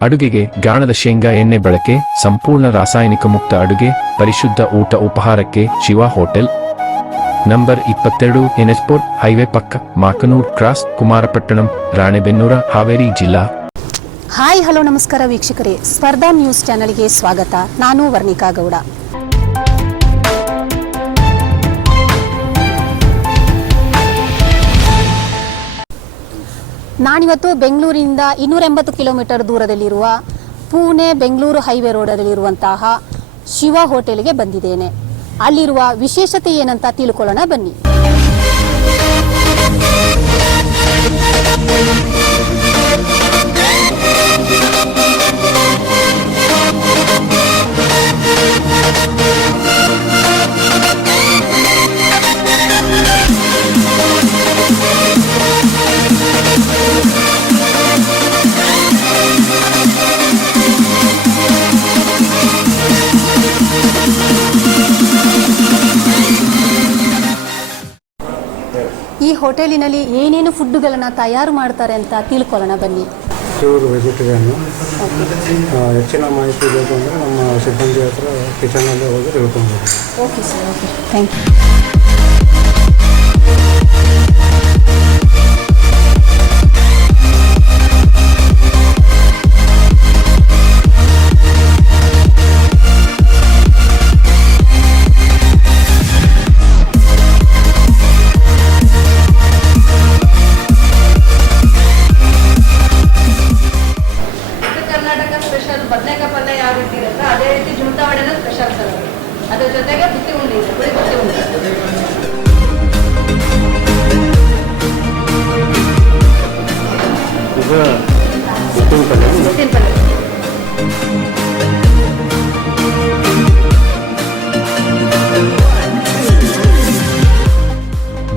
ಅಡುಗೆಗೆ ಗಾಣದ ಶೇಂಗಾ ಎಣ್ಣೆ ಬಳಕೆ, ಸಂಪೂರ್ಣ ರಾಸಾಯನಿಕ ಮುಕ್ತ ಅಡುಗೆ, ಪರಿಶುದ್ಧ ಊಟ ಉಪಹಾರಕ್ಕೆ ಶಿವ ಹೋಟೆಲ್. ನಂಬರ್ ಇಪ್ಪತ್ತೆರಡು ಎನ್ಎಸ್ಪೋರ್ಟ್, ಹೈವೇ ಪಕ್ಕ, ಮಾಕನೂರ್ ಕ್ರಾಸ್, ಕುಮಾರಪಟ್ಟಣಂ, ರಾಣೆಬೆನ್ನೂರ, ಹಾವೇರಿ ಜಿಲ್ಲಾ. ಹಾಯ್, ಹಲೋ, ನಮಸ್ಕಾರ ವೀಕ್ಷಕರೇ. ಸ್ಪರ್ಧಾ ನ್ಯೂಸ್ ಚಾನೆಲ್ಗೆ ಸ್ವಾಗತ. ನಾನು ವರ್ಣಿಕಾ ಗೌಡ. ನಾನಿವತ್ತು ಬೆಂಗಳೂರಿನಿಂದ ಇನ್ನೂರ ಎಂಬತ್ತು ಕಿಲೋಮೀಟರ್ ದೂರದಲ್ಲಿರುವ ಪುಣೆ ಬೆಂಗಳೂರು ಹೈವೇ ರೋಡಲ್ಲಿರುವಂತಹ ಶಿವ ಹೋಟೆಲ್ಗೆ ಬಂದಿದ್ದೇನೆ. ಅಲ್ಲಿರುವ ವಿಶೇಷತೆ ಏನಂತ ತಿಳ್ಕೊಳ್ಳೋಣ ಬನ್ನಿ. ಏನೇನು ಫುಡ್ಡುಗಳನ್ನು ತಯಾರು ಮಾಡ್ತಾರೆ ಅಂತ ತಿಳ್ಕೊಳ್ಳೋಣ ಬನ್ನಿ. ಪ್ಯೂರ್ ವೆಜಿಟೇರಿಯನ್ನು ಹೆಚ್ಚಿನ ಮಾಹಿತಿ ಬೇಕು ಅಂದರೆ ನಮ್ಮ ಸಿಬ್ಬಂದಿ ಹತ್ರ ಕಿಚನಲ್ಲೇ ಹೋಗಿ ತಿಳ್ಕೊಬೋದು. Okay sir okay thank you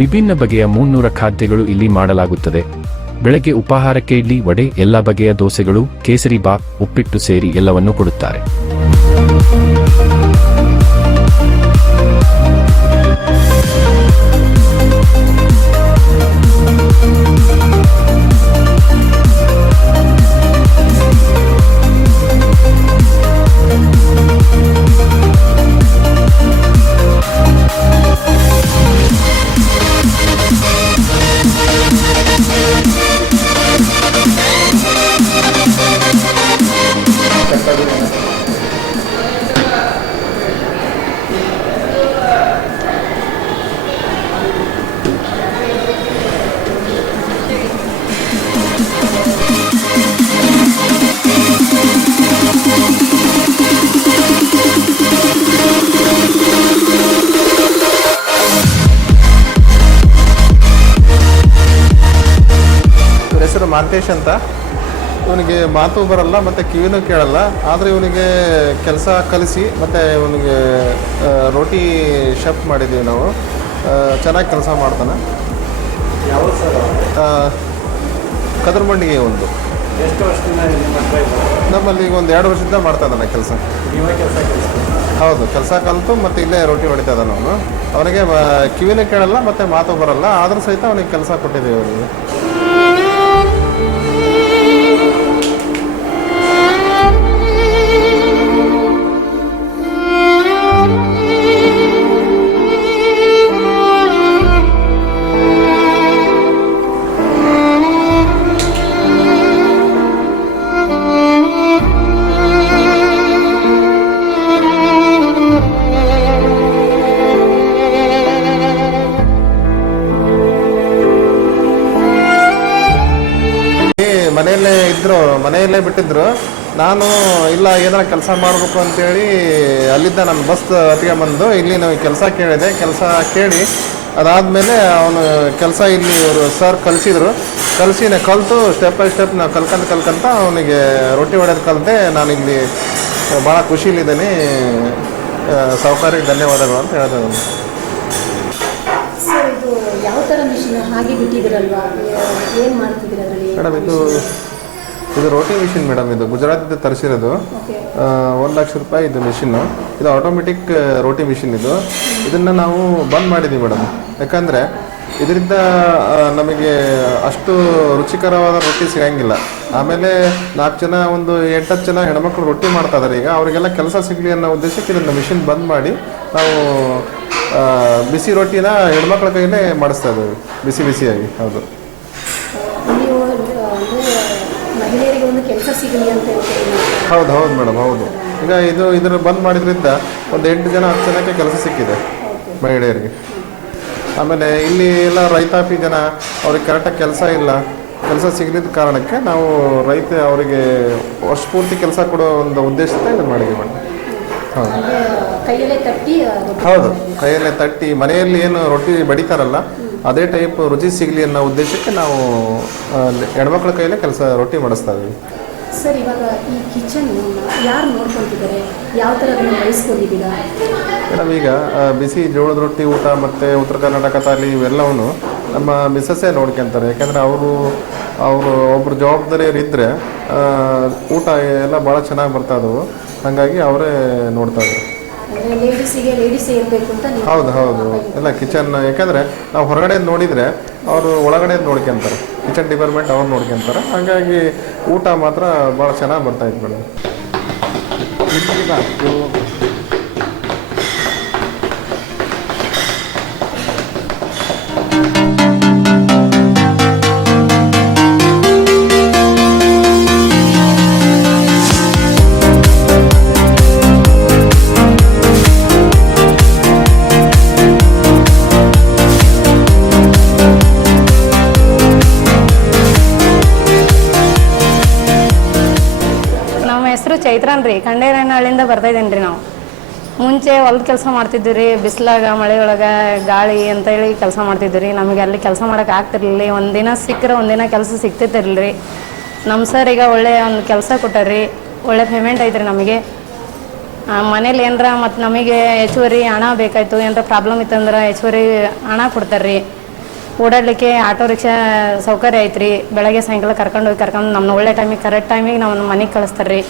ವಿಭಿನ್ನ ಬಗೆಯ ಮುನ್ನೂರ ಖಾದ್ಯಗಳು ಇಲ್ಲಿ ಮಾಡಲಾಗುತ್ತದೆ. ಬೆಳಗ್ಗೆ ಉಪಹಾರಕ್ಕೆ ಇಲ್ಲಿ ವಡೆ, ಎಲ್ಲ ಬಗೆಯ ದೋಸೆಗಳು, ಕೇಸರಿ ಬಾ ಉಪ್ಪಿಟ್ಟು ಸೇರಿ ಎಲ್ಲವನ್ನೂ ಕೊಡುತ್ತಾರೆ. ಮಾತು ಬರಲ್ಲ ಮತ್ತು ಕಿವಿನೂ ಕೇಳಲ್ಲ. ಆದರೆ ಇವನಿಗೆ ಕೆಲಸ ಕಲಿಸಿ ಮತ್ತು ಇವನಿಗೆ ರೋಟಿ ಶೆಫ್ ಮಾಡಿದ್ದೀವಿ ನಾವು. ಚೆನ್ನಾಗಿ ಕೆಲಸ ಮಾಡ್ತಾನೆ. ಆ, ಕದರ್ಮಂಡಿಗೆ ಒಂದು. ಎಷ್ಟು ವರ್ಷದಿಂದ ನಮ್ಮಲ್ಲಿ ಈಗ ಒಂದು ಎರಡು ವರ್ಷದಿಂದ ಮಾಡ್ತಾ ಇದ್ದಾನೆ ಕೆಲಸ. ಹೌದು ಕೆಲಸ ಕಲಿತು ಮತ್ತು ಇಲ್ಲೇ ರೋಟಿ ಹೊಡಿತಾ ಇದ್ದಾನೆ ಅವನು. ಅವನಿಗೆ ಕಿವಿನೇ ಕಿವಿನೂ ಕೇಳಲ್ಲ ಮತ್ತು ಮಾತು ಬರಲ್ಲ. ಆದರೂ ಸಹಿತ ಅವನಿಗೆ ಕೆಲಸ ಕೊಟ್ಟಿದ್ದೀವಿ ಅವನಿಗೆ ಮನೆಯಲ್ಲೇ ಬಿಟ್ಟಿದ್ರು. ನಾನು ಇಲ್ಲ ಏನಾರ ಕೆಲಸ ಮಾಡಬೇಕು ಅಂತೇಳಿ ಅಲ್ಲಿದ್ದ ನನ್ನ ಬಸ್ ಬಂದು ಇಲ್ಲಿ ನಾವು ಕೆಲಸ ಕೇಳಿದೆ. ಕೆಲಸ ಕೇಳಿ ಅದಾದಮೇಲೆ ಅವನು ಕೆಲಸ ಇಲ್ಲಿ ಇವರು ಸರ್ ಕಲಿಸಿದ್ರು ಕಲಿಸಿ ನಾ ಕಲಿತು ಸ್ಟೆಪ್ ಬೈ ಸ್ಟೆಪ್ ನಾವು ಕಲ್ಕಂತ ಕಲ್ಕಂತ ಅವನಿಗೆ ರೊಟ್ಟಿ ಹೊಡೆದು ಕಲಿತೆ ನಾನು ಇಲ್ಲಿ ಭಾಳ ಖುಷಿಲಿದ್ದೀನಿ ಸೌಕರ್ಯ ಧನ್ಯವಾದಗಳು ಅಂತ ಹೇಳಿದೆ ನಾನು ಇದು ಯಾವ ಥರ ಮಿಷಿನ್ ಹಾಗೆ ಬಿಟ್ಟಿದ್ದೀರಲ್ವಾ? ಏನು ಮಾಡ್ತಿದ್ದೀರ ಅದರಲ್ಲಿ ಮೇಡಮ್ ಇದು ಇದು ರೋಟಿ ಮಿಷಿನ್ ಮೇಡಮ್ ಇದು ಗುಜರಾತಿಂದ ತರಿಸಿರೋದು. ಒಂದು ಲಕ್ಷ ರೂಪಾಯಿ ಇದು ಮಿಷಿನ್ನು ಇದು ಆಟೋಮೆಟಿಕ್ ರೋಟಿ ಮಿಷಿನ್ ಇದು. ಇದನ್ನು ನಾವು ಬಂದ್ ಮಾಡಿದ್ದೀವಿ ಮೇಡಮ್ ಯಾಕಂದರೆ ಇದರಿಂದ ನಮಗೆ ಅಷ್ಟು ರುಚಿಕರವಾದ ರೊಟ್ಟಿ ಸಿಗಂಗಿಲ್ಲ. ಆಮೇಲೆ ನಾಲ್ಕು ಜನ ಒಂದು ಎಂಟತ್ತು ಜನ ಹೆಣ್ಮಕ್ಳು ರೊಟ್ಟಿ ಮಾಡ್ತಾ ಇದಾರೆ. ಈಗ ಅವರಿಗೆಲ್ಲ ಕೆಲಸ ಸಿಗಲಿ ಅನ್ನೋ ಉದ್ದೇಶಕ್ಕೆ ಇದನ್ನು ಮಿಷಿನ್ ಬಂದ್ ಮಾಡಿ ನಾವು ಬಿಸಿ ರೊಟ್ಟಿನ ಹೆಣ್ಮಕ್ಳ ಕೈಯಲ್ಲೇ ಮಾಡಿಸ್ತಾ ಇದ್ದೇವೆ. ಬಿಸಿ ಬಿಸಿಯಾಗಿ. ಹೌದು ನೀವು ಅಂದರೆ ಮಹಿಳೆಯರಿಗೆ ಒಂದು ಕೆಲಸ ಸಿಗಲಿ ಅಂತ ಹೌದು ಹೌದು ಮೇಡಮ್ ಹೌದು. ಈಗ ಇದು ಇದನ್ನು ಬಂದ್ ಮಾಡಿದ್ರಿಂದ ಒಂದು ಎಂಟು ಜನ ಹತ್ತು ಜನಕ್ಕೆ ಕೆಲಸ ಸಿಕ್ಕಿದೆ ಮಹಿಳೆಯರಿಗೆ. ಆಮೇಲೆ ಇಲ್ಲಿ ಎಲ್ಲ ರೈತಾಪಿ ಜನ ಅವ್ರಿಗೆ ಕರೆಕ್ಟಾಗಿ ಕೆಲಸ ಇಲ್ಲ. ಕೆಲಸ ಸಿಗಲಿದ್ದ ಕಾರಣಕ್ಕೆ ನಾವು ರೈತ ಅವರಿಗೆ ವರ್ಷ ಪೂರ್ತಿ ಕೆಲಸ ಕೊಡೋ ಒಂದು ಉದ್ದೇಶದಿಂದ ಇದು ಮಾಡಿದ್ವಿ ಮೇಡಮ್. ಹೌದು. ಅಂದರೆ ಕೈಯಲ್ಲೇ ತಟ್ಟಿ ಹೌದು. ಕೈಯಲ್ಲೇ ತಟ್ಟಿ ಮನೆಯಲ್ಲಿ ಏನು ರೊಟ್ಟಿ ಬಡಿತಾರಲ್ಲ ಅದೇ ಟೈಪ್ ರುಚಿ ಸಿಗಲಿ ಅನ್ನೋ ಉದ್ದೇಶಕ್ಕೆ ನಾವು ಹೆಣ್ಮಕ್ಳ ಕೈಯಲ್ಲೇ ಕೆಲಸ ರೊಟ್ಟಿ ಮಾಡಿಸ್ತಾ ಇದ್ದೀವಿ ಸರ್ ಇವಾಗ ಈ ಕಿಚನ್ ಯಾರು ನೋಡ್ಕೊಂತಿದ್ದಾರೆ ಯಾವ ಥರ ಅದನ್ನು ಬಳಸ್ಕೊಂಡಿದ್ದೀರಾ? ಮೇಡಮ್ ಈಗ ಬಿಸಿ ಜೋಳದ ರೊಟ್ಟಿ ಊಟ ಮತ್ತು ಉತ್ತರ ಕರ್ನಾಟಕ ತಾಲಿ ಇವೆಲ್ಲವನ್ನು ನಮ್ಮ ಮಿಸ್ಸಸ್ಸೇ ನೋಡ್ಕೊಂತಾರೆ. ಯಾಕೆಂದರೆ ಅವರು ಅವರು ಒಬ್ಬರು ಜವಾಬ್ದಾರಿಯರು ಇದ್ದರೆ ಊಟ ಎಲ್ಲ ಭಾಳ ಚೆನ್ನಾಗಿ ಬರ್ತಾ ಇದ್ದವು ಹಾಗಾಗಿ ಅವರೇ ನೋಡ್ತಾ ಇದ್ದಾರೆ ಹೌದು ಹೌದು. ಎಲ್ಲ ಕಿಚನ್ ಯಾಕೆಂದರೆ ನಾವು ಹೊರಗಡೆ ನೋಡಿದರೆ ಅವರು ಒಳಗಡೆ ನೋಡ್ಕೊಂತಾರೆ. ಕಿಚನ್ ಡಿಪಾರ್ಟ್ಮೆಂಟ್ ಅವ್ರು ನೋಡ್ಕೊಂತಾರೆ. ಹಾಗಾಗಿ ಊಟ ಮಾತ್ರ ಭಾಳ ಚೆನ್ನಾಗಿ ಬರ್ತಾ ಇತ್ತು ಮೇಡಮ್. ಚೈತ್ರಾನ್ ರೀ ಖಂಡೇರನಹಳ್ಳಿಯಿಂದ ಬರ್ತಾ ಇದ್ದೇನೆ ರೀ ನಾವು. ಮುಂಚೆ ಹೊಲದ ಕೆಲಸ ಮಾಡ್ತಿದ್ವಿ ರೀ ಬಿಸಿಲಾಗ, ಮಳೆಯೊಳಗೆ ಗಾಳಿ ಅಂತ ಹೇಳಿ ಕೆಲಸ ಮಾಡ್ತಿದ್ವಿ ರೀ ನಮಗೆ ಅಲ್ಲಿ ಕೆಲಸ ಮಾಡೋಕೆ ಆಗ್ತಿರ್ಲಿಲ್ಲ. ಒಂದಿನ ಸಿಕ್ಕರೆ ಒಂದಿನ ಕೆಲಸ ಸಿಗ್ತಿತ್ತಿರಲಿಲ್ಲ ರೀ. ನಮ್ಮ ಸರ್ ಈಗ ಒಳ್ಳೆ ಒಂದು ಕೆಲಸ ಕೊಟ್ಟಾರ್ರಿ. ಒಳ್ಳೆ ಪೇಮೆಂಟ್ ಐತ್ರಿ ನಮಗೆ. ಮನೇಲಿ ಏನರ ಮತ್ತು ನಮಗೆ ಹೆಚ್ಚುವರಿ ಹಣ ಬೇಕಾಯಿತು, ಏನರ ಪ್ರಾಬ್ಲಮ್ ಇತ್ತಂದ್ರೆ ಹೆಚ್ಚುವರಿ ಹಣ ಕೊಡ್ತಾರೆ ರೀ ಓಡಾಡಲಿಕ್ಕೆ ಆಟೋ ರಿಕ್ಷಾ ಸೌಕರ್ಯ ಐತ್ರಿ. ಬೆಳಗ್ಗೆ ಸಾಯಂಕಾಲ ಕರ್ಕೊಂಡು ಹೋಗಿ ಕರ್ಕೊಂಡು ನಮ್ಮನ್ನ ಒಳ್ಳೆ ಟೈಮಿಗೆ ಕರೆಕ್ಟ್ ಟೈಮಿಗೆ ನಮ್ಮ ಮನೆಗೆ ಕಳಿಸ್ತಾರೆ ರೀ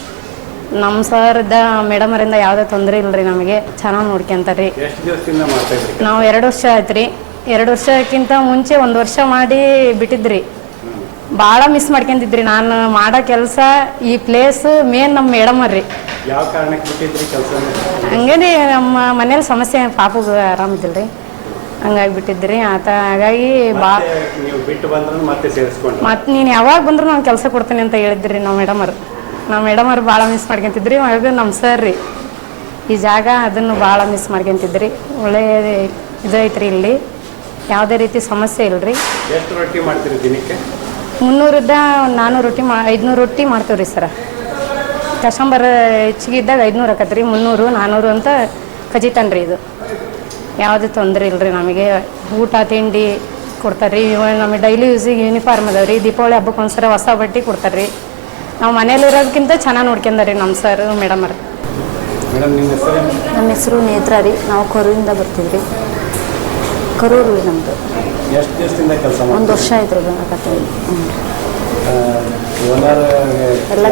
ನಮ್ಮ ಸರ್ದ ಮೇಡಮರಿಂದ ಯಾವುದೇ ತೊಂದರೆ ಇಲ್ಲ ರೀ ನಮಗೆ. ಚೆನ್ನಾಗಿ ನೋಡ್ಕೊಂತಾರೆ ರೀ ಎಷ್ಟು ದಿವಸದಿಂದ ಮಾಡ್ತಾ ಇದ್ರಿ? ನಾವು ಎರಡು ವರ್ಷ ಆಯ್ತು ರೀ ಎರಡು ವರ್ಷಕ್ಕಿಂತ ಮುಂಚೆ ಒಂದು ವರ್ಷ ಮಾಡಿ ಬಿಟ್ಟಿದ್ರಿ. ಭಾಳ ಮಿಸ್ ಮಾಡ್ಕೊಂತಿದ್ರಿ. ನಾನು ಮಾಡೋ ಕೆಲಸ ಈ ಪ್ಲೇಸ್ ಮೇನ್ ನಮ್ಮ ಮೇಡಮ್ ರೀ ಯಾವ ಕಾರಣಕ್ಕೆ ಬಿಟ್ಟಿದ್ರಿ ಕೆಲಸ? ಹಂಗೇನೆ ನಮ್ಮ ಮನೇಲಿ ಸಮಸ್ಯೆ ಪಾಪಗೆ ಆರಾಮಿದ್ದಿಲ್ಲ ರೀ ಹಂಗಾಗಿ ಬಿಟ್ಟಿದ್ರಿ. ಆತ ಹಾಗಾಗಿ ಬಾ ನೀವು ಬಿಟ್ಟು ಬಂದ್ರು ಮತ್ತೆ ಸೇರಿಸ್ಕೊಂಡು ಮತ್ತು ನೀನು ಯಾವಾಗ ಬಂದ್ರು ನಾನು ಕೆಲಸ ಕೊಡ್ತೀನಿ ಅಂತ ಹೇಳಿದ್ರಿ ನಾವು ಮೇಡಮರು ಮೇಡಮ್ ಅವ್ರು ಭಾಳ ಮಿಸ್ ಮಾಡ್ಕೊಂತಿದ್ರಿ. ಅದು ನಮ್ಮ ಸರ್ ರೀ. ಈ ಜಾಗ ಅದನ್ನು ಭಾಳ ಮಿಸ್ ಮಾಡ್ಕೊಂತಿದ್ರಿ. ಒಳ್ಳೆ ಇದು ಐತ್ರಿ ಇಲ್ಲಿ. ಯಾವುದೇ ರೀತಿ ಸಮಸ್ಯೆ ಇಲ್ಲರಿ ಎಷ್ಟು ರೊಟ್ಟಿ ಮಾಡ್ತೀರಿ ದಿನಕ್ಕೆ? ಮುನ್ನೂರಿಂದ ನಾನ್ನೂರು ರೊಟ್ಟಿ ಮಾ ಐದುನೂರು ರೊಟ್ಟಿ ಮಾಡ್ತೀವಿ ರೀ ಸರ ಕಸ್ಟಮರ್ ಹೆಚ್ಚಿಗೆ ಇದ್ದಾಗ ಐದುನೂರು ಆಕತ್ರಿ ಮುನ್ನೂರು ನಾನ್ನೂರು ಅಂತ ಖಚಿತನ್ರಿ ರೀ ಇದು. ಯಾವುದೇ ತೊಂದರೆ ಇಲ್ಲ ರೀ ನಮಗೆ. ಊಟ ತಿಂಡಿ ಕೊಡ್ತಾರೆ ರೀ ನಮಗೆ ಡೈಲಿ ಯೂಸಿಗೆ ಯೂನಿಫಾರ್ಮ್ ಅದಾವೆ ರೀ ದೀಪಾವಳಿ ಹಬ್ಬಕ್ಕೆ ಒಂದ್ಸಲ ಹೊಸ ಬಟ್ಟೆ ಕೊಡ್ತಾರೆ ರೀ ನಾವು ಮನೇಲಿ ಇರೋದಕ್ಕಿಂತ ಚೆನ್ನಾಗಿ ನೋಡ್ಕೊಂಡಾರೆ ನಮ್ಮ ಸರ್ ಮೇಡಮರ್ ಮೇಡಮ್ ನಿಮ್ಮ ಹೆಸರು? ನಮ್ಮ ಹೆಸರು ನೇತ್ರ ರೀ. ನಾವು ಕರೂರಿಂದ ರೀ ಕರೂರು ರೀ ನಮ್ಮದು ಒಂದು ವರ್ಷ ಆಯ್ತು ರೀ ಬಂದಕತ್ತೀವಿ ಓನರ್ ಎಲ್ಲ?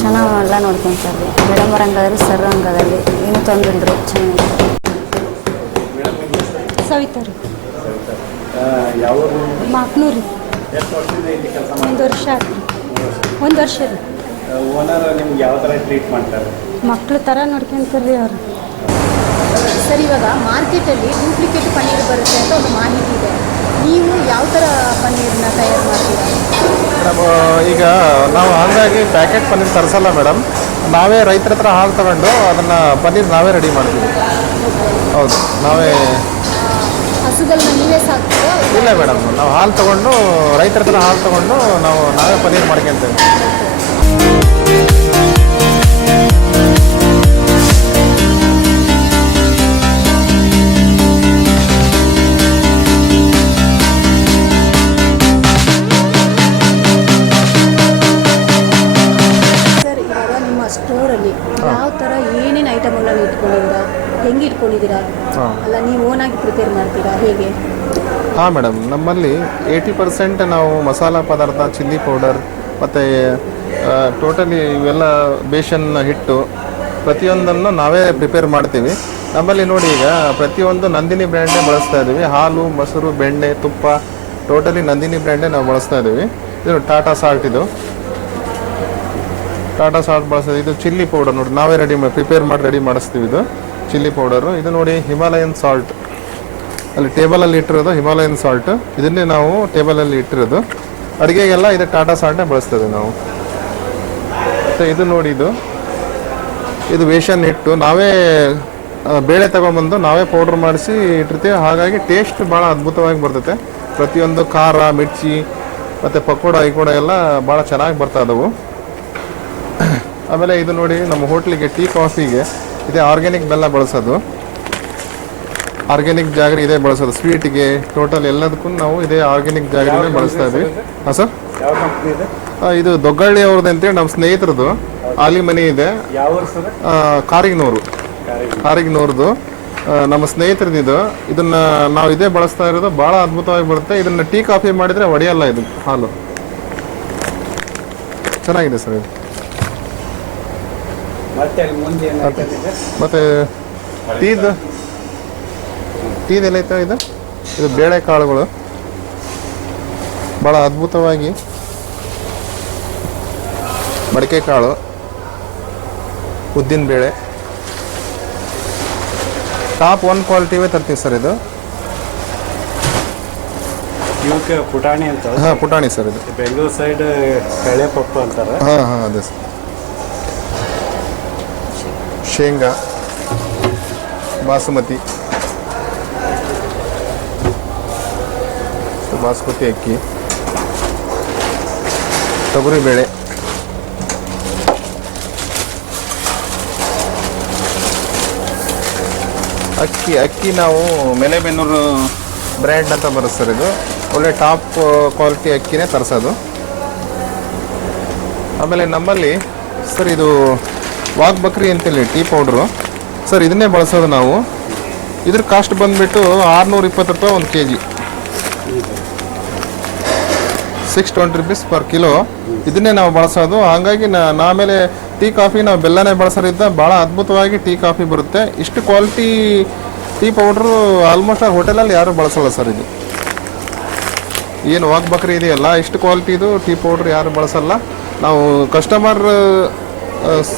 ಚೆನ್ನಾಗಿ ಎಲ್ಲ ನೋಡ್ಕೊಂತಾರೆ. ರೀ ಮೇಡಮ್ ಅವ್ರ ಹಂಗದ್ರಿ ಸರ್ ಹಂಗದ್ರಿ ಏನು ತೊಂದ್ರೆ ಇಲ್ಲ ಚೆನ್ನಾಗಿ ಸವಿತಾ ರೀ. ಮಾಕ್ನೂರು ರೀ. ಎಷ್ಟು ವರ್ಷದಿಂದ ಇಲ್ಲಿ ಕೆಲಸ ಒಂದು ವರ್ಷ ಆಯ್ತು ರೀ. ಒಂದು ವರ್ಷ ರೀ ಓನರ್ ನಿಮ್ಗೆ ಯಾವ ಥರ ಟ್ರೀಟ್ ಮಾಡ್ತಾರೆ? ಮಕ್ಳು ಥರ ನೋಡ್ಕೊಂತಾರೆ ರೀ ಅವರು. ಸರ್ ಇವಾಗ ಮಾರ್ಕೆಟಲ್ಲಿ ಡೂಪ್ಲಿಕೇಟ್ ಪನ್ನೀರ್ ಬರುತ್ತೆ ಅಂತ ಒಂದು ಮಾಹಿತಿ ಇದೆ. ನೀವು ಯಾವ ಥರ ಪನ್ನೀರನ್ನ ತಯಾರು ಮಾಡ್ತೀರಾ? ಮೇಡಮ್ ಈಗ ನಾವು ಹಾಗಾಗಿ ಪ್ಯಾಕೆಟ್ ಪನ್ನೀರ್ ತರಿಸಲ್ಲ ಮೇಡಮ್. ನಾವೇ ರೈತರ ಹತ್ರ ಹಾಲು ತಗೊಂಡು ಅದನ್ನು ಪನ್ನೀರ್ ನಾವೇ ರೆಡಿ ಮಾಡ್ತೀವಿ. ಹೌದು ನಾವೇ ಹಸುಗಳನ್ನ ನೀವೇ ಸಾಕ್ತೀರಾ? ಇಲ್ಲ ಮೇಡಮ್ ನಾವು ಹಾಲು ತಗೊಂಡು ರೈತರ ಹತ್ರ ಹಾಲು ತಗೊಂಡು ನಾವು ನಾವೇ ಪನೀರ್ ಮಾಡ್ಕೊಂತೇವೆ. ಸರ್ ಇವಾಗ ನಿಮ್ಮ ಸ್ಟೋರಲ್ಲಿ ಯಾವ ಥರ ಏನೇನು ಐಟಮ್ಗಳನ್ನು ಇಟ್ಕೊಂಡಿದ್ದೀರಾ? ಹೆಂಗೆ ಇಟ್ಕೊಂಡಿದ್ದೀರಾ? ಹಾಂ. ಪ್ರಿಪೇರ್ ಮಾಡ್ತೀರಾ? ಹೇಗೆ? ಹಾಂ ಮೇಡಮ್ ನಮ್ಮಲ್ಲಿ ಏಯ್ಟಿ ಪರ್ಸೆಂಟ್ ನಾವು ಮಸಾಲ ಪದಾರ್ಥ ಚಿಲ್ಲಿ ಪೌಡರ್ ಮತ್ತು ಟೋಟಲಿ ಇವೆಲ್ಲ ಬೇಷನ್ ಹಿಟ್ಟು ಪ್ರತಿಯೊಂದನ್ನು ನಾವೇ ಪ್ರಿಪೇರ್ ಮಾಡ್ತೀವಿ. ನಮ್ಮಲ್ಲಿ ನೋಡಿ ಈಗ ಪ್ರತಿಯೊಂದು ನಂದಿನಿ ಬ್ರ್ಯಾಂಡೇ ಬಳಸ್ತಾ ಇದ್ದೀವಿ. ಹಾಲು, ಮೊಸರು, ಬೆಣ್ಣೆ, ತುಪ್ಪ ಟೋಟಲಿ ನಂದಿನಿ ಬ್ರ್ಯಾಂಡೇ ನಾವು ಬಳಸ್ತಾ ಇದ್ದೀವಿ. ಇದು ಟಾಟಾ ಸಾಲ್ಟ್ ಇದು. ಟಾಟಾ ಸಾಲ್ಟ್ ಬಳಸ್ತೀವಿ ಇದು ಚಿಲ್ಲಿ ಪೌಡರ್ ನೋಡಿ, ನಾವೇ ರೆಡಿ ಪ್ರಿಪೇರ್ ಮಾಡಿ ರೆಡಿ ಮಾಡಿಸ್ತೀವಿ ಇದು. ಚಿಲ್ಲಿ ಪೌಡರು ಇದು ನೋಡಿ ಹಿಮಾಲಯನ್ ಸಾಲ್ಟ್. ಅಲ್ಲಿ ಟೇಬಲಲ್ಲಿ ಇಟ್ಟಿರೋದು ಹಿಮಾಲಯನ್ ಸಾಲ್ಟ್ ಇದನ್ನೇ ನಾವು ಟೇಬಲಲ್ಲಿ ಇಟ್ಟಿರೋದು. ಅಡುಗೆಗೆಲ್ಲ ಇದು ಟಾಟಾ ಸಾಲ್ಟೇ ಬಳಸ್ತೇವೆ ನಾವು. ಮತ್ತು ಇದು ನೋಡಿ ಇದು. ಇದು ವೇಷನ್ ಹಿಟ್ಟು. ನಾವೇ ಬೇಳೆ ತಗೊಂಬಂದು ನಾವೇ ಪೌಡ್ರ್ ಮಾಡಿಸಿ ಇಟ್ಟಿರ್ತೀವಿ. ಹಾಗಾಗಿ ಟೇಸ್ಟ್ ಭಾಳ ಅದ್ಭುತವಾಗಿ ಬರ್ತೈತೆ. ಪ್ರತಿಯೊಂದು ಖಾರ, ಮಿರ್ಚಿ, ಮತ್ತು ಪಕೋಡ ಐಕೋಡ ಎಲ್ಲ ಭಾಳ ಚೆನ್ನಾಗಿ ಬರ್ತಾ ಇದಾವೆ. ಆಮೇಲೆ ಇದು ನೋಡಿ ನಮ್ಮ ಹೋಟ್ಲಿಗೆ ಟೀ ಕಾಫಿಗೆ ಇದೇ ಆರ್ಗ್ಯಾನಿಕ್ ಬೆಲ್ಲ ಬಳಸೋದು. ಆರ್ಗ್ಯಾನಿಕ್ ಜಾಗರಿ ಇದೇ ಬಳಸೋದು. ಸ್ವೀಟ್ಗೆ ಟೋಟಲ್ ಎಲ್ಲದಕ್ಕೂ ನಾವು ಇದೇ ಆರ್ಗ್ಯಾನಿಕ್ ಜಾಗರಿನೇ ಬಳಸ್ತಾ ಇದ್ವಿ ಹಾಂ ಸರ್ ಇದೆ? ದೊಗ್ಗಳ್ಳಿ ಅವ್ರದ್ದು ಅಂತೇಳಿ ನಮ್ಮ ಸ್ನೇಹಿತರದು ಆಲಿ ಮನೆ ಇದೆ. ಕಾರಿಗ್ನೂರು. ಕಾರಿಗ್ನೂರ್ದು. ನಮ್ಮ ಸ್ನೇಹಿತರದ್ದು ಇದು. ಇದನ್ನ ನಾವು ಇದೇ ಬಳಸ್ತಾ ಇರೋದು. ಭಾಳ ಅದ್ಭುತವಾಗಿ ಬರುತ್ತೆ. ಇದನ್ನ ಟೀ ಕಾಫಿ ಮಾಡಿದ್ರೆ ಒಡೆಯಲ್ಲ ಇದು ಹಾಲು. ಚೆನ್ನಾಗಿದೆ ಸರ್ ಇದು? ಮತ್ತೆ ಟೀದು? ಟೀದೆಲ್ಲ ಐತೆ ಇದು? ಇದು ಬೇಳೆ ಕಾಳುಗಳು. ಭಾಳ ಅದ್ಭುತವಾಗಿ ಮಡಿಕೆ ಕಾಳು ಉದ್ದಿನ ಬೇಳೆ. ಟಾಪ್ ಒನ್ ಕ್ವಾಲಿಟಿವೇ ತರ್ತೀವಿ ಸರ್ ಇದು. ಇವಕ್ಕೆ ಪುಟಾಣಿ ಅಂತ ಹಾಂ ಪುಟಾಣಿ ಸರ್ ಇದು. ಬೆಂಗಳೂರು ಸೈಡ್ ಕಳೆ ಪಪ್ಪು ಅಂತಾರೆ. ಹಾಂ ಹಾಂ ಅದೇ ಸರ್. ಶೇಂಗಾ ಬಾಸುಮತಿ. ಬಾಸುಮತಿ ಅಕ್ಕಿ ತೊಗರಿಬೇಳೆ ಅಕ್ಕಿ ಅಕ್ಕಿ ನಾವು ಮೆಲೆಬೆನ್ನೂರು ಬ್ರ್ಯಾಂಡ್ ಅಂತ ಬರುತ್ತೆ ಸರ್ ಇದು. ಒಳ್ಳೆ ಟಾಪ್ ಕ್ವಾಲಿಟಿ ಅಕ್ಕಿನೇ ತರಿಸೋದು. ಆಮೇಲೆ ನಮ್ಮಲ್ಲಿ ಸರ್ ಇದು ವಾಗ್ ಬಕ್ರಿ ಅಂತೇಳಿ ಟೀ ಪೌಡ್ರು. ಸರ್ ಇದನ್ನೇ ಬಳಸೋದು ನಾವು. ಇದ್ರ ಕಾಸ್ಟ್ ಬಂದುಬಿಟ್ಟು ಆರುನೂರ ಇಪ್ಪತ್ತು ರೂಪಾಯಿ ಒಂದು K G six twenty rupees per kilo ಇದನ್ನೇ ನಾವು ಬಳಸೋದು. ಹಾಗಾಗಿ ನಾ- ಆಮೇಲೆ ಟೀ, ಕಾಫಿ ನಾವು ಬೆಲ್ಲನೇ ಬಳಸೋದ್ರಿಂದ ಭಾಳ ಅದ್ಭುತವಾಗಿ ಟೀ, ಕಾಫಿ ಬರುತ್ತೆ. ಇಷ್ಟು ಕ್ವಾಲಿಟಿ ಟೀ ಪೌಡ್ರು ಆಲ್ಮೋಸ್ಟ್ ಆ ಹೋಟೆಲಲ್ಲಿ ಯಾರೂ ಬಳಸಲ್ಲ ಸರ್ ಇದು. ಏನು ವಾಗ್ ಬಕ್ರಿ ಇದೆಯಲ್ಲ, ಇಷ್ಟು ಕ್ವಾಲಿಟಿದು ಟೀ ಪೌಡ್ರ್ ಯಾರು ಬಳಸಲ್ಲ. ನಾವು ಕಸ್ಟಮರ್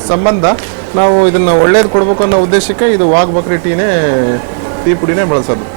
ಸಂಬಂಧ ನಾವು ಇದನ್ನು ಒಳ್ಳೇದು ಕೊಡಬೇಕು ಅನ್ನೋ ಉದ್ದೇಶಕ್ಕೆ ಇದು ವಾಗ್ ಬಕ್ರಿ ಟೀನೇ, ಟೀ ಪುಡಿನೇ ಬಳಸೋದು.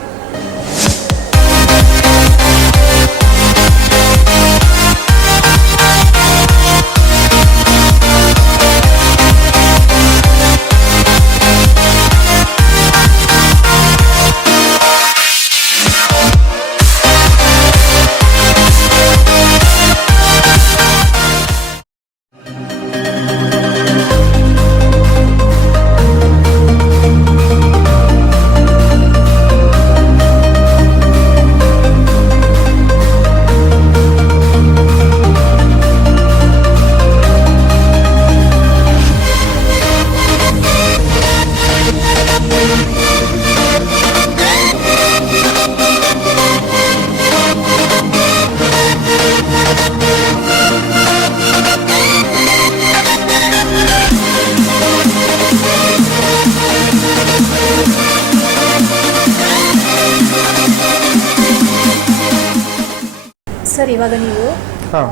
ಹಾಂ.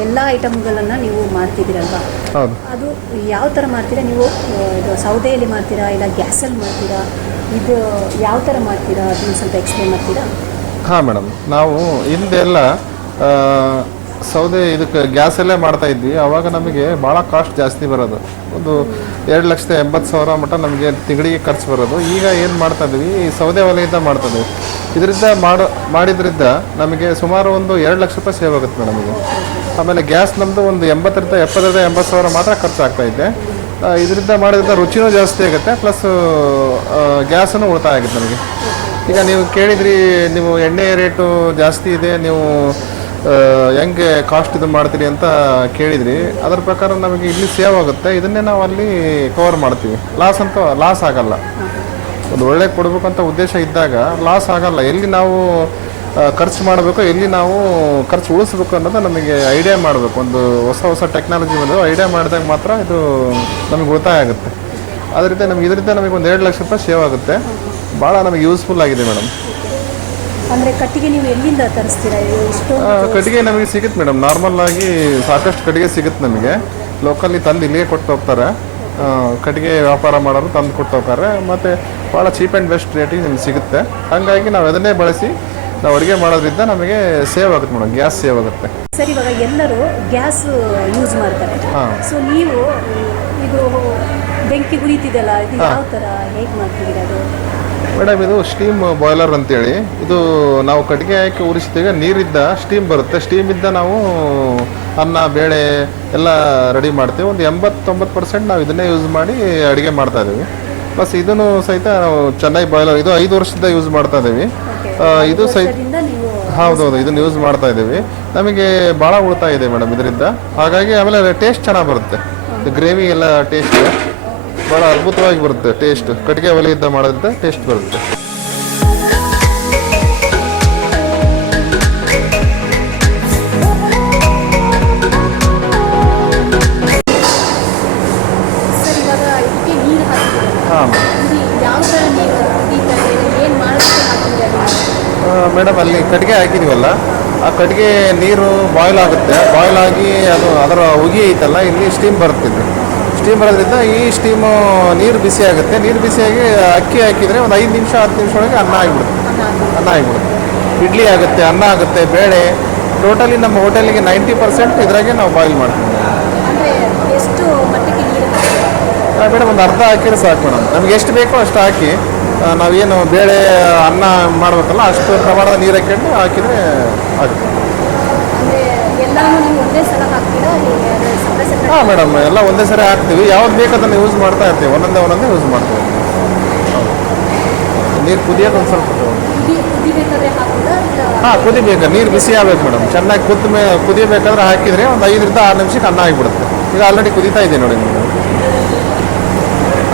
ಎಲ್ಲ ಐಟಮ್ಗಳನ್ನು ನೀವು ಮಾಡ್ತಿದ್ದೀರಲ್ವಾ ಹೌದು. ಅದು ಯಾವ ಥರ ಮಾಡ್ತೀರಾ ನೀವು? ಇದು ಸೌದೆಯಲ್ಲಿ ಮಾಡ್ತೀರಾ ಇಲ್ಲ ಗ್ಯಾಸಲ್ಲಿ ಮಾಡ್ತೀರಾ ಇದು ಯಾವ ಥರ ಮಾಡ್ತೀರಾ ಅದನ್ನು ಸ್ವಲ್ಪ ಎಕ್ಸ್ಪ್ಲೇನ್ ಮಾಡ್ತೀರಾ? ಹಾಂ ಮೇಡಮ್ ನಾವು ಹಿಂದೆಲ್ಲ ಸೌದೆ ಇದಕ್ಕೆ ಗ್ಯಾಸಲ್ಲೇ ಮಾಡ್ತಾ ಇದ್ವಿ. ಆವಾಗ ನಮಗೆ ಭಾಳ ಕಾಸ್ಟ್ ಜಾಸ್ತಿ ಬರೋದು. ಒಂದು ಎರಡು ಲಕ್ಷದ ಎಂಬತ್ತು ಸಾವಿರ ಮಟ್ಟ ನಮಗೆ ತಿಂಗಳಿಗೆ ಖರ್ಚು ಬರೋದು. ಈಗ ಏನು ಮಾಡ್ತಾ ಇದ್ವಿ? ಈ ಸೌದೆ ಒಲೆಯಿಂದ ಮಾಡ್ತಾ ಇದ್ವಿ. ಇದರಿಂದ ಮಾಡೋ ಮಾಡಿದ್ರಿಂದ ನಮಗೆ ಸುಮಾರು ಒಂದು ಎರಡು ಲಕ್ಷ ರೂಪಾಯಿ ಸೇವ್ ಆಗುತ್ತೆ ನಮಗೆ. ಆಮೇಲೆ ಗ್ಯಾಸ್ ನಮ್ಮದು ಒಂದು ಎಂಬತ್ತರಿಂದ ಎಪ್ಪತ್ತರಿಂದ ಎಂಬತ್ತು ಸಾವಿರ ಮಾತ್ರ ಖರ್ಚು ಇದೆ. ಆ, ಇದರಿಂದ ಮಾಡಿದ್ರಿಂದ ರುಚಿನೂ ಜಾಸ್ತಿ ಆಗುತ್ತೆ. ಪ್ಲಸ್ ಗ್ಯಾಸನ್ನು ಉಳಿತಾಯ ಆಗುತ್ತೆ ನಮಗೆ. ಈಗ ನೀವು ಕೇಳಿದ್ರಿ ನೀವು ಎಣ್ಣೆ ರೇಟು ಜಾಸ್ತಿ ಇದೆ ನೀವು ಹೆಂಗೆ ಕಾಸ್ಟ್ ಇದು ಮಾಡ್ತೀರಿ ಅಂತ ಕೇಳಿದ್ರಿ. ಅದರ ಪ್ರಕಾರ ನಮಗೆ ಇಲ್ಲಿ ಸೇವ್ ಆಗುತ್ತೆ. ಇದನ್ನೇ ನಾವು ಅಲ್ಲಿ ಕವರ್ ಮಾಡ್ತೀವಿ. ಲಾಸ್ ಅಂತ ಲಾಸ್ ಆಗಲ್ಲ. ಒಂದು ಒಳ್ಳೆ ಕೊಡಬೇಕಂತ ಉದ್ದೇಶ ಇದ್ದಾಗ ಲಾಸ್ ಆಗಲ್ಲ. ಎಲ್ಲಿ ನಾವು ಖರ್ಚು ಮಾಡಬೇಕು, ಎಲ್ಲಿ ನಾವು ಖರ್ಚು ಉಳಿಸ್ಬೇಕು ಅನ್ನೋದು ನಮಗೆ ಐಡಿಯಾ ಮಾಡಬೇಕು. ಒಂದು ಹೊಸ ಹೊಸ ಟೆಕ್ನಾಲಜಿ ಬಂದು ಐಡಿಯಾ ಮಾಡಿದಾಗ ಮಾತ್ರ ಇದು ನಮಗೆ ಉಳಿತಾಯ ಆಗುತ್ತೆ. ಅದರಿಂದ ನಮಗೆ, ಇದರಿಂದ ನಮಗೆ ಒಂದು ಎರಡು ಲಕ್ಷ ರೂಪಾಯಿ ಸೇವ್ ಆಗುತ್ತೆ. ಭಾಳ ನಮಗೆ ಯೂಸ್ಫುಲ್ ಆಗಿದೆ ಮೇಡಮ್ ಅಂದ್ರೆ ಕಟ್ಟಿಗೆ ನೀವು ಎಲ್ಲಿಂದ ತರಿಸ್ತೀರಾ? ಕಟ್ಟಿಗೆ ನಮಗೆ ಸಿಗುತ್ತೆ ಮೇಡಮ್. ನಾರ್ಮಲ್ ಆಗಿ ಸಾಕಷ್ಟು ಕಟ್ಟಿಗೆ ಸಿಗುತ್ತೆ ನಮಗೆ. ಲೋಕಲ್ಲಿ ತಂದು ಇಲ್ಲಿಯೇ ಕೊಟ್ಟು ಹೋಗ್ತಾರೆ. ಕಟ್ಟಿಗೆ ವ್ಯಾಪಾರ ಮಾಡೋರು ತಂದು ಕೊಟ್ಟು ಹೋಗ್ತಾರೆ. ಮತ್ತು ಭಾಳ ಚೀಪ್ ಆ್ಯಂಡ್ ಬೆಸ್ಟ್ ರೇಟಿಗೆ ನಿಮ್ಗೆ ಸಿಗುತ್ತೆ. ಹಾಗಾಗಿ ನಾವು ಅದನ್ನೇ ಬಳಸಿ ನಾವು ಅಡುಗೆ ಮಾಡೋದ್ರಿಂದ ನಮಗೆ ಸೇವ್ ಆಗುತ್ತೆ ಮೇಡಮ್. ಗ್ಯಾಸ್ ಸೇವ್ ಆಗುತ್ತೆ. ಸರ್ ಇವಾಗ ಎಲ್ಲರೂ ಗ್ಯಾಸ್ ಯೂಸ್ ಮಾಡ್ತಾರೆ. ಸೊ ನೀವು ಇದು ಬೆಂಕಿ ಉರಿತಿದೆಲ್ಲ ಇದು ಯಾವ ಥರ ಹೇಗೆ ಮಾಡ್ತಿದ್ದೀರಾ ಅದು? ಮೇಡಮ್ ಇದು ಸ್ಟೀಮ್ ಬಾಯ್ಲರ್ ಅಂತೇಳಿ. ಇದು ನಾವು ಕಟ್ಟಿಗೆ ಹಾಕಿ ಉರಿಸ್ತೀವಿ ನೀರಿದ್ದ ಸ್ಟೀಮ್ ಬರುತ್ತೆ. ಸ್ಟೀಮಿಂದ ನಾವು ಅನ್ನ ಬೇಳೆ ಎಲ್ಲ ರೆಡಿ ಮಾಡ್ತೀವಿ. ಒಂದು ಎಂಬತ್ತೊಂಬತ್ತು ಪರ್ಸೆಂಟ್ ನಾವು ಇದನ್ನೇ ಯೂಸ್ ಮಾಡಿ ಅಡುಗೆ ಮಾಡ್ತಾ ಇದ್ದೀವಿ. ಪ್ಲಸ್ ಇದನ್ನು ಸಹಿತ ನಾವು ಚೆನ್ನೈ ಬಾಯ್ಲರ್ ಇದು ಐದು ವರ್ಷದಿಂದ ಯೂಸ್ ಮಾಡ್ತಾ ಇದ್ದೀವಿ. ಇದು ಸಹಿತ ಹೌದು ಹೌದೌದು ಇದನ್ನ ಯೂಸ್ ಮಾಡ್ತಾ ಇದ್ದೀವಿ. ನಮಗೆ ಭಾಳ ಉಳಿತಾಯ ಇದೆ ಮೇಡಮ್ ಇದರಿಂದ. ಹಾಗಾಗಿ ಆಮೇಲೆ ಟೇಸ್ಟ್ ಚೆನ್ನಾಗಿ ಬರುತ್ತೆ. ಗ್ರೇವಿ ಎಲ್ಲ ಟೇಸ್ಟ್ ಭಾಳ ಅದ್ಭುತವಾಗಿ ಬರುತ್ತೆ ಟೇಸ್ಟ್ ಕಟ್ಟಿಗೆ ಒಲೆಯಿಂದ ಮಾಡೋದ್ರಿಂದ ಟೇಸ್ಟ್ ಬರುತ್ತೆ. ಮೇಡಮ್ ಅಲ್ಲಿ? ಕಟ್ಟಿಗೆ ಹಾಕಿದೀವಲ್ಲ ಆ ಕಟ್ಟಿಗೆ ನೀರು ಬಾಯ್ಲ್ ಆಗುತ್ತೆ. ಬಾಯ್ಲ್ ಆಗಿ ಅದು ಅದರ ಉಗಿ ಐತಲ್ಲ ಇಲ್ಲಿ ಸ್ಟೀಮ್ ಬರುತ್ತಿದ್ದು ಸ್ಟೀಮ್ ಬರೋದ್ರಿಂದ ಈ ಸ್ಟೀಮು ನೀರು ಬಿಸಿ ಆಗುತ್ತೆ. ನೀರು ಬಿಸಿಯಾಗಿ ಅಕ್ಕಿ ಹಾಕಿದರೆ ಒಂದು ಐದು ನಿಮಿಷ ಹತ್ತು ನಿಮಿಷ ಒಳಗೆ ಅನ್ನ ಆಗಿಬಿಡುತ್ತೆ. ಅನ್ನ ಆಗಿಬಿಡುತ್ತೆ. ಇಡ್ಲಿ ಆಗುತ್ತೆ ಅನ್ನ ಆಗುತ್ತೆ ಬೇಳೆ. ಟೋಟಲಿ ನಮ್ಮ ಹೋಟೆಲಿಗೆ ನೈಂಟಿ ಪರ್ಸೆಂಟ್ ಇದರಾಗೆ ನಾವು ಬಾಯ್ಲ್ ಮಾಡ್ತೀವಿ? ಮೇಡಮ್ ಒಂದು ಅರ್ಧ ಹಾಕಿದ್ರೆ ಸಾಕು ಮೇಡಮ್. ನಮ್ಗೆ ಎಷ್ಟು ಬೇಕೋ ಅಷ್ಟು ಹಾಕಿ ನಾವೇನು ಬೇಳೆ ಅನ್ನ ಮಾಡಬೇಕಲ್ಲ ಅಷ್ಟು ಪ್ರಮಾಣದ ನೀರು ಹಾಕೊಂಡು ಹಾಕಿದರೆ ಆಗುತ್ತೆ ಅಂದ್ರೆ ಎಲ್ಲಾನು ನೀವು ಒಂದೇ ಸಲ ಹಾಕ್ತೀರಾ ಹೇಗೆ ಅಂದ್ರೆ ಸಪ್ರೇಟ್ ಸಪ್ರೇಟ್ ಹಾಂ ಮೇಡಮ್ ಎಲ್ಲ ಒಂದೇ ಸರಿ ಹಾಕ್ತೀವಿ. ಯಾವ್ದು ಬೇಕು ಅದನ್ನು ಯೂಸ್ ಮಾಡ್ತಾ ಇರ್ತೀವಿ. ಒಂದೊಂದೇ ಒಂದೊಂದೇ ಯೂಸ್ ಮಾಡ್ತೀವಿ. ನೀರು ಕುದಿಯೋದು ಒಂದು ಸ್ವಲ್ಪ ಹಾಂ ಕುದಿಬೇಕು ನೀರು ಬಿಸಿ ಆಗ್ಬೇಕು ಮೇಡಮ್ ಚೆನ್ನಾಗಿ ಕುದ್ದ ಮೇ ಕುದಿಬೇಕಾದ್ರೆ ಹಾಕಿದರೆ ಒಂದು ಐದರಿಂದ ಆರು ನಿಮಿಷಕ್ಕೆ ಅನ್ನ ಆಗಿಬಿಡುತ್ತೆ. ಈಗ ಆಲ್ರೆಡಿ ಕುದೀತಾ ಇದೆ ನೋಡಿ ಮೇಡಮ್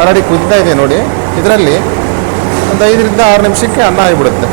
ಆಲ್ರೆಡಿ ಕುದಿತಾ ಇದೆ ನೋಡಿ. ಇದರಲ್ಲಿ ಒಂದು ಐದರಿಂದ ಆರು ನಿಮಿಷಕ್ಕೆ ಅನ್ನ ಆಗಿಬಿಡುತ್ತೆ.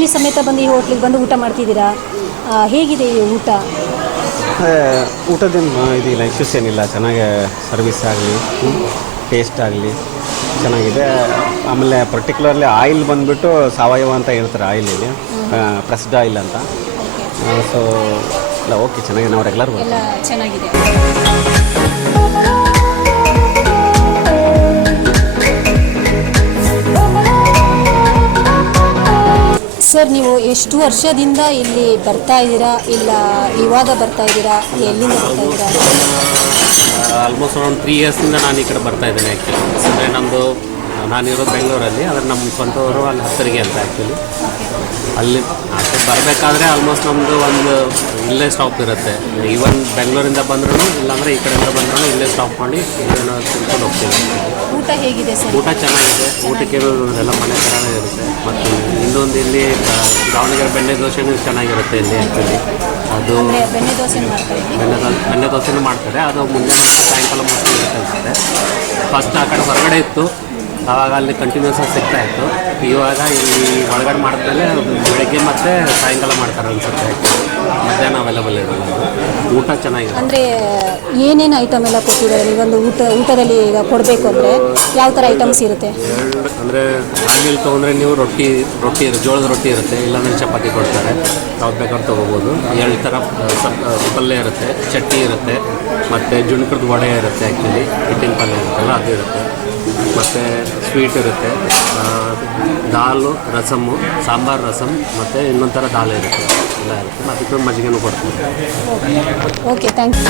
ಫ್ಯಾಮಿಲಿ ಸಮೇತ ಬಂದು ಈ ಹೋಟ್ಲಿಗೆ ಬಂದು ಊಟ ಮಾಡ್ತಿದ್ದೀರಾ? ಆ, ಹೇಗಿದೆ ಈ ಊಟ? ಊಟದೇನು ಇದಿಲ್ಲ ಇಶ್ಯೂಸ್ ಏನಿಲ್ಲ. ಚೆನ್ನಾಗಿ ಸರ್ವಿಸ್ ಆಗಲಿ ಟೇಸ್ಟ್ ಆಗಲಿ ಚೆನ್ನಾಗಿದೆ. ಆಮೇಲೆ ಪರ್ಟಿಕ್ಯುಲರ್ಲಿ ಆಯಿಲ್ ಬಂದುಬಿಟ್ಟು ಸಾವಯವ ಅಂತ ಹೇಳ್ತಾರೆ ಆಯಿಲಲ್ಲಿ ಪ್ರೆಸ್ಡ್ ಆಯಿಲ್ ಅಂತ. ಸೊ ಇಲ್ಲ ಓಕೆ ಚೆನ್ನಾಗಿದೆ. ನಾವು ರೆಗ್ಯುಲರ್ ಎಲ್ಲ ಚೆನ್ನಾಗಿದೆ. ಸರ್, ನೀವು ಎಷ್ಟು ವರ್ಷದಿಂದ ಇಲ್ಲಿ ಬರ್ತಾ ಇದ್ದೀರಾ? ಇಲ್ಲ, ಇವಾಗ ಬರ್ತಾ ಇದ್ದೀರಾ? ಎಲ್ಲಿಂದ ಬರ್ತಾ ಇದ್ದೀರಾ? ಆಲ್ಮೋಸ್ಟ್ ಒಂದು ತ್ರೀ ಇಯರ್ಸಿಂದ ನಾನು ಈ ಕಡೆ ಬರ್ತಾ ಇದ್ದೇನೆ ಆ್ಯಕ್ಚುಲಿ ಅಂದರೆ ನಮ್ಮದು ನಾನಿರೋದು ಬೆಂಗಳೂರಲ್ಲಿ, ಆದರೆ ನಮ್ಮ ಸ್ವಂತವರು ಅಲ್ಲಿ ಹತ್ತರಿಗೆ ಅಂತ ಆ್ಯಕ್ಚುಲಿ ಅಲ್ಲಿ ಆ ಬರಬೇಕಾದ್ರೆ ಆಲ್ಮೋಸ್ಟ್ ನಮ್ಮದು ಒಂದು ಇಲ್ಲೇ ಸ್ಟಾಪ್ ಇರುತ್ತೆ. ಈವನ್ ಬೆಂಗಳೂರಿಂದ ಬಂದ್ರೂ ಇಲ್ಲಾಂದರೆ ಈ ಕಡೆಯಿಂದ ಬಂದ್ರೂ ಇಲ್ಲೇ ಸ್ಟಾಪ್ ಮಾಡಿ ತಿಳ್ಕೊಂಡು ಹೋಗ್ತೀವಿ. ಊಟ ಹೇಗಿದೆ ಸರ್? ಊಟ ಚೆನ್ನಾಗಿದೆ. ಊಟಕ್ಕೆ ಎಲ್ಲ ಮನೆ ಥರನೇ ಇರುತ್ತೆ. ಮತ್ತು ಇನ್ನೊಂದು ಇಲ್ಲಿ ದಾವಣಗೆರೆ ಬೆಣ್ಣೆ ದೋಸೆನೂ ಚೆನ್ನಾಗಿರುತ್ತೆ ಇಲ್ಲಿ ಆ್ಯಕ್ಚುಲಿ. ಅದು ಅಂದರೆ ಬೆಣ್ಣೆ ದೋಸೆ ಬೆಣ್ಣೆ ದೋಸೆ ಬೆಣ್ಣೆ ದೋಸೆನೂ ಮಾಡ್ತಾರೆ. ಅದು ಮುಂದೆ ಮತ್ತು ಸಾಯಂಕಾಲ ಮೋಸ್ಟ್ಲಿ ಇರುತ್ತೆ ಅನ್ಸುತ್ತೆ. ಫಸ್ಟ್ ಆ ಕಡೆ ಹೊರಗಡೆ ಇತ್ತು. ಆವಾಗ ಅಲ್ಲಿ ಕಂಟಿನ್ಯೂಸ್ ಆಗಿ ಸಿಗ್ತಾ ಇತ್ತು. ಇವಾಗ ಇಲ್ಲಿ ಒಳಗಡೆ ಮಾಡಿದ್ಮೇಲೆ ಬೆಳಗ್ಗೆ ಮತ್ತು ಸಾಯಂಕಾಲ ಮಾಡ್ತಾರೆ ಅನ್ಸುತ್ತೆ ಮಧ್ಯಾಹ್ನ ಅವೈಲೇಬಲ್ ಇರೋದು ಊಟ ಚೆನ್ನಾಗಿದೆ. ಅಂದರೆ ಏನೇನು ಐಟಮ್ ಎಲ್ಲ ಕೊಟ್ಟಿದ್ದಾರೆ? ಈ ಒಂದು ಊಟ ಊಟದಲ್ಲಿ ಈಗ ಕೊಡಬೇಕು ಅಂದರೆ ಯಾವ ಥರ ಐಟಮ್ಸ್ ಇರುತ್ತೆ? ಎರಡು ಅಂದರೆ ರಾಗಿಲಿ ತೊಗೊಂಡ್ರೆ ನೀವು ರೊಟ್ಟಿ ರೊಟ್ಟಿ ಇರುತ್ತೆ ಜೋಳದ ರೊಟ್ಟಿ ಇರುತ್ತೆ ಇಲ್ಲಾಂದರೆ ಚಪಾತಿ ಕೊಡ್ತಾರೆ. ಯಾವ್ದು ಬೇಕಾದ್ರೂ ತೊಗೋಬೋದು. ಎರಡು ಥರ ಪಲ್ಯ ಇರುತ್ತೆ ಚಟ್ನಿ ಇರುತ್ತೆ ಮತ್ತು ಜುಣಕದ ವಡೆ ಇರುತ್ತೆ ಆ್ಯಕ್ಚುಲಿ ಹಿಟ್ಟಿನ ಪಲ್ಯ ಇರುತ್ತಲ್ಲ ಅದು ಇರುತ್ತೆ. ಮತ್ತು ಸ್ವೀಟ್ ಇರುತ್ತೆ ದಾಲು ರಸಮ್ಮು ಸಾಂಬಾರು ರಸಮ್ ಮತ್ತು ಇನ್ನೊಂದು ಥರ ದಾಲ್ ಇರುತ್ತೆ. ಎಲ್ಲ ಅದಕ್ಕೆ ಓಕೆ ಥ್ಯಾಂಕ್ಸ್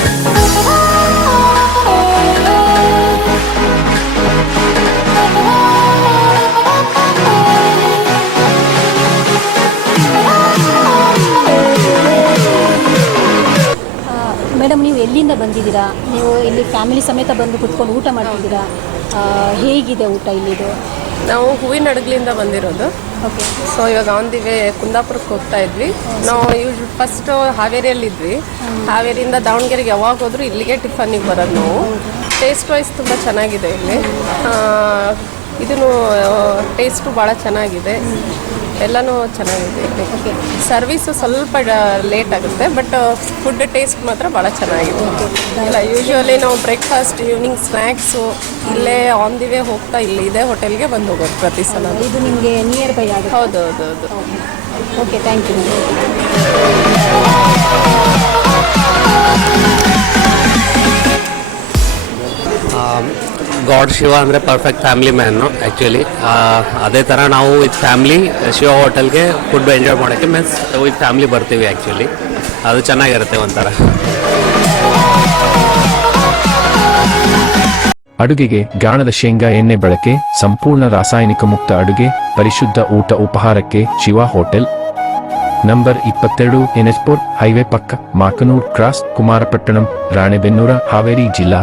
ಮೇಡಮ್, ನೀವು ಎಲ್ಲಿಂದ ಬಂದಿದ್ದೀರಾ? ನೀವು ಇಲ್ಲಿ ಫ್ಯಾಮಿಲಿ ಸಮೇತ ಬಂದು ಕುತ್ಕೊಂಡು ಊಟ ಮಾಡ್ತಿದ್ದೀರಾ? ಹೇಗಿದೆ ಊಟ ಇಲ್ಲಿದು? ನಾವು ಹೂವಿನ ಹಡಗ್ಲಿಂದ ಬಂದಿರೋದು. ಓಕೆ ಸೊ ಇವಾಗ ಆನ್ ದಿ ವೇ ಕುಂದಾಪುರಕ್ಕೆ ಹೋಗ್ತಾ ಇದ್ವಿ. ನಾವು ಯೂಶ್ ಫಸ್ಟ್ ಹಾವೇರಿಯಲ್ಲಿ ಇದ್ವಿ. ಹಾವೇರಿಯಿಂದ ದಾವಣಗೆರೆಗೆ ಯಾವಾಗ ಹೋದ್ರು ಇಲ್ಲಿಗೆ ಟಿಫನ್ನಿಗೆ ಬರೋದು ನಾವು. ಟೇಸ್ಟ್ ವೈಸ್ ತುಂಬ ಚೆನ್ನಾಗಿದೆ ಇಲ್ಲಿ. ಇದನ್ನು ಟೇಸ್ಟು ಭಾಳ ಚೆನ್ನಾಗಿದೆ. ಎಲ್ಲನೂ ಚೆನ್ನಾಗಿದೆ. ಸರ್ವಿಸು ಸ್ವಲ್ಪ ಲೇಟ್ ಆಗುತ್ತೆ ಬಟ್ ಫುಡ್ ಟೇಸ್ಟ್ ಮಾತ್ರ ಭಾಳ ಚೆನ್ನಾಗಿದೆ. ಇಲ್ಲ ಯೂಶ್ವಲಿ ನಾವು ಬ್ರೇಕ್ಫಾಸ್ಟ್ ಈವ್ನಿಂಗ್ ಸ್ನ್ಯಾಕ್ಸು ಇಲ್ಲೇ ಆನ್ ದಿ ವೇ ಹೋಗ್ತಾ ಇಲ್ಲಿ ಇದೇ ಹೋಟೆಲ್ಗೆ ಬಂದು ಹೋಗೋದು ಪ್ರತಿ ಸಲ. ಇದು ನಿಮಗೆ ನಿಯರ್ ಬೈ ಆಗುತ್ತೆ. ಹೌದು ಹೌದು ಹೌದು. Okay thank you god Shiva ಅಂದರೆ ಪರ್ಫೆಕ್ಟ್ ಫ್ಯಾಮಿಲಿ ಮ್ಯಾನು ಆ್ಯಕ್ಚುಲಿ ಅದೇ ಥರ ನಾವು ವಿತ್ ಫ್ಯಾಮ್ಲಿ ಶಿವ ಹೋಟೆಲ್ಗೆ ಫುಡ್ ಎಂಜಾಯ್ ಮಾಡೋಕ್ಕೆ ಮೀನ್ಸ್ ವಿತ್ ಫ್ಯಾಮ್ಲಿ ಬರ್ತೀವಿ ಆ್ಯಕ್ಚುಲಿ ಅದು ಚೆನ್ನಾಗಿರುತ್ತೆ ಒಂಥರ. ಅಡುಗೆಗೆ ಗಾಣದ ಶೇಂಗಾ ಎಣ್ಣೆ ಬಳಕೆ, ಸಂಪೂರ್ಣ ರಾಸಾಯನಿಕ ಮುಕ್ತ ಅಡುಗೆ, ಪರಿಶುದ್ಧ ಊಟ ಉಪಹಾರಕ್ಕೆ ಶಿವ ಹೋಟೆಲ್. ನಂಬರ್ ಇಪ್ಪತ್ತೆರಡು ಎನ್ಎಸ್ಪೋರ್ ಹೈವೇ ಪಕ್ಕ, ಮಾಕನೂರ್ ಕ್ರಾಸ್, ಕುಮಾರಪಟ್ಟಣಂ, ರಾಣೆಬೆನ್ನೂರ, ಹಾವೇರಿ ಜಿಲ್ಲಾ.